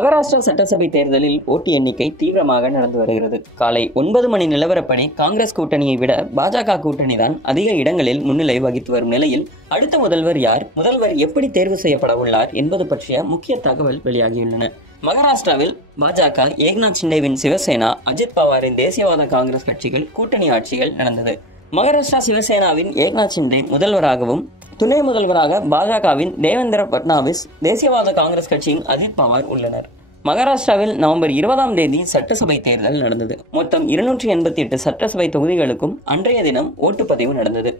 மகாராஷ்டிரா சட்டசபை தேர்தலில் ஓட்டு எண்ணிக்கை தீவிரமாக நடந்து வருகிறது. காலை 9 மணி நிலவரப்படி காங்கிரஸ் கூட்டணியை விட பாஜக கூட்டணி தான் அதிக இடங்களில் முன்னிலை வகித்து வரும் நிலையில் அடுத்த முதல்வர் யார், முதல்வர் எப்படி தேர்வு செய்யப்பட உள்ளார் என்பது பற்றிய முக்கிய தகவல் வெளியாகியுள்ளன. மகாராஷ்டிராவில் பாஜக, ஏக்நாத் ஷிண்டேவின் சிவசேனா, அஜித் பவாரின் தேசியவாத காங்கிரஸ் கட்சிகள் கூட்டணி ஆட்சிகள் நடந்தது. மகாராஷ்டிரா சிவசேனாவின் ஏக்நாத் ஷிண்டே முதல்வராகவும், துணை முதல்வராக பாஜகவின் தேவேந்திர பட்னாவிஸ், தேசியவாத காங்கிரஸ் கட்சியின் அஜித் பவார் உள்ளனர். மகாராஷ்டிராவில் நவம்பர் 20ஆம் தேதி சட்டசபை தேர்தல் நடந்தது. மொத்தம் 288 சட்டசபை தொகுதிகளுக்கும் அன்றைய தினம் ஓட்டுப்பதிவு நடந்தது.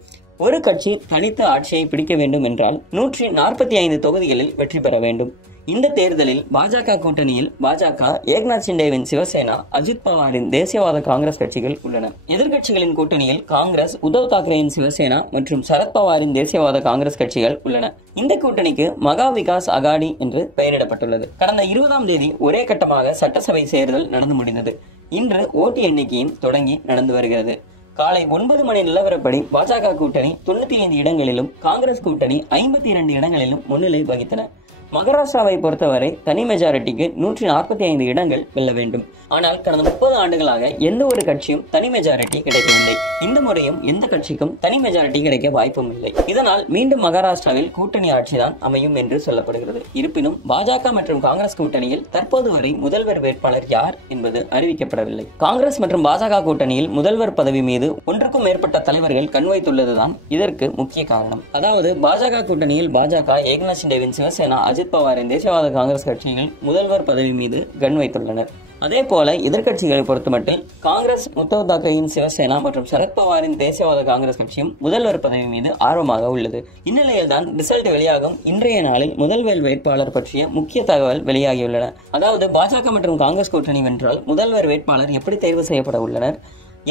ஒரு கட்சி தனித்து ஆட்சியை பிடிக்க வேண்டும் என்றால் 145 தொகுதிகளில் வெற்றி பெற வேண்டும். இந்த தேர்தலில் பாஜக கூட்டணியில் பாஜக, ஏக்நாத் ஷிண்டேவின் சிவசேனா, அஜித் பவாரின் தேசியவாத காங்கிரஸ் கட்சிகள் உள்ளன. எதிர்கட்சிகளின் கூட்டணியில் காங்கிரஸ், உத்தவ் தாக்கரேயின் சிவசேனா மற்றும் சரத்பவாரின் தேசியவாத காங்கிரஸ் கட்சிகள் உள்ளன. இந்த கூட்டணிக்கு மகா விகாஸ் அகாடி என்று பெயரிடப்பட்டுள்ளது. கடந்த 20ஆம் தேதி ஒரே கட்டமாக சட்டசபை தேர்தல் நடந்து முடிந்தது. இன்று ஓட்டு எண்ணிக்கையும் தொடங்கி நடந்து வருகிறது. காலை 9 மணி நிலவரப்படி பாஜக கூட்டணி 95 இடங்களிலும், காங்கிரஸ் கூட்டணி 52 இடங்களிலும் முன்னிலை வகித்தன. மகாராஷ்டிராவை பொறுத்தவரை தனி மெஜாரிட்டிக்கு 145 இடங்கள் வெல்ல வேண்டும். ஆனால் கடந்த 30 ஆண்டுகளாக எந்த ஒரு கட்சியும் தனி மெஜாரிட்டி கிடைக்கவில்லை. இந்த முறையும் எந்த கட்சிக்கும் தனி மெஜாரிட்டி கிடைக்க வாய்ப்பும் இல்லை. இதனால் மீண்டும் மகாராஷ்டிராவில் கூட்டணி ஆட்சிதான் அமையும் என்று சொல்லப்படுகிறது. இருப்பினும் பாஜக மற்றும் காங்கிரஸ் கூட்டணியில் தற்போது வரை முதல்வர் வேட்பாளர் யார் என்பது அறிவிக்கப்படவில்லை. காங்கிரஸ் மற்றும் பாஜக கூட்டணியில் முதல்வர் பதவி மீது ஒன்றுக்கும் மேற்பட்ட தலைவர்கள் கண் வைத்துள்ளதுதான் இதற்கு முக்கிய காரணம். அதாவது பாஜக கூட்டணியில் பாஜக, ஏக்நாத் ஷிண்டேவின் சிவசேனா, அஜித் பவாரின் தேசியவாத காங்கிரஸ் கட்சிகள் முதல்வர் பதவி மீது கண் வைத்துள்ளனர். அதே போல எதிர்கட்சிகளை பொறுத்தமட்டில் காங்கிரஸ், உத்தவ் தாக்கரேயின் சிவசேனா மற்றும் சரத்பவாரின் தேசியவாத காங்கிரஸ் கட்சியும் முதல்வர் பதவி மீது ஆர்வமாக உள்ளது. இந்நிலையில் தான் ரிசல்ட் வெளியாகும் இன்றைய நாளில் முதல்வர் வேட்பாளர் பற்றிய முக்கிய தகவல் வெளியாகியுள்ளன. அதாவது பாஜக மற்றும் காங்கிரஸ் கூட்டணி வென்றால் முதல்வர் வேட்பாளர் எப்படி தேர்வு செய்யப்பட உள்ளனர்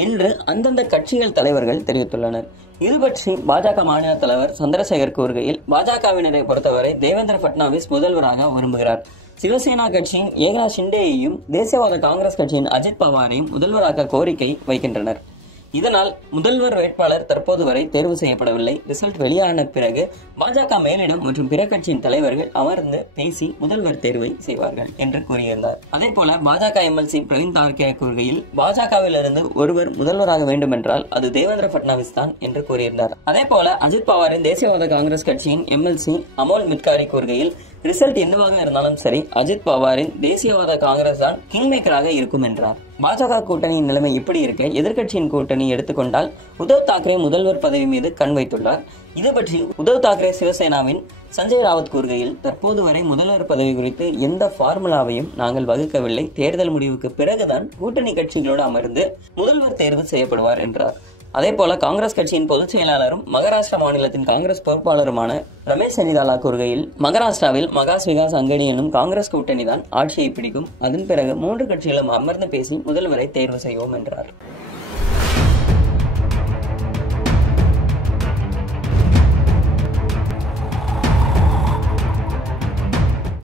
என்று அந்தந்த கட்சிகள் தலைவர்கள் தெரிவித்துள்ளனர். இது பற்றி பாஜக மாநில தலைவர் சந்திரசேகர் கூறுகையில், பாஜகவினரை பொறுத்தவரை தேவேந்திர பட்னாவிஸ் முதல்வராக விரும்புகிறார். சிவசேனா கட்சியின் ஏக்நாத் ஷிண்டேயையும், தேசியவாத காங்கிரஸ் கட்சியின் அஜித் பவாரையும் முதல்வராக கோரிக்கை வைக்கின்றனர். இதனால் முதல்வர் வேட்பாளர் தற்போது வரை தேர்வு செய்யப்படவில்லை. ரிசல்ட் வெளியான பிறகு பாஜக மேலிடம் மற்றும் பிற கட்சியின் தலைவர்கள் அமர்ந்து பேசி முதல்வர் தேர்வை செய்வார்கள் என்று கூறியிருந்தார். அதே போல பாஜக எம்எல்சி பிரவீன் தார்கே கூறுகையில், பாஜகவில் இருந்து ஒருவர் முதல்வராக வேண்டும் என்றால் அது தேவேந்திர பட்னாவிஸ் தான் என்று கூறியிருந்தார். அதே போல அஜித் பவாரின் தேசியவாத காங்கிரஸ் கட்சியின் எம்எல்சி அமோல் மித்காரி கூறுகையில், ரிசல்ட் என்னவாக இருந்தாலும் சரி, அஜித் பவாரின் தேசியவாத காங்கிரஸ் தான் கிங் மேக்கராக இருக்கும் என்றார். பாஜக கூட்டணியின் நிலைமை இப்படி இருக்க, எதிர்கட்சியின் கூட்டணி எடுத்துக்கொண்டால் உத்தவ் தாக்கரே முதல்வர் பதவி மீது கண் வைத்துள்ளார். இது பற்றி உத்தவ் தாக்கரே சிவசேனாவின் சஞ்சய் ராவத் கூறுகையில், தற்போது வரை முதல்வர் பதவி குறித்து எந்த ஃபார்முலாவையும் நாங்கள் வகுக்கவில்லை. தேர்தல் முடிவுக்கு பிறகுதான் கூட்டணி கட்சிகளோடு அமர்ந்து முதல்வர் தேர்வு செய்யப்படுவார் என்றார். அதே போல காங்கிரஸ் கட்சியின் பொதுச் செயலாளரும் மகாராஷ்டிரா மாநிலத்தின் காங்கிரஸ் பொறுப்பாளருமான ரமேஷ் சென்னிதாலா கூறுகையில், மகாராஷ்டிராவில் மகாஸ் விகாஸ் அங்கடி என்னும் காங்கிரஸ் கூட்டணி தான் ஆட்சியை பிடிக்கும். அதன் பிறகு 3 கட்சிகளும் அமர்ந்து பேசி முதல்வரை தேர்வு செய்வோம் என்றார்.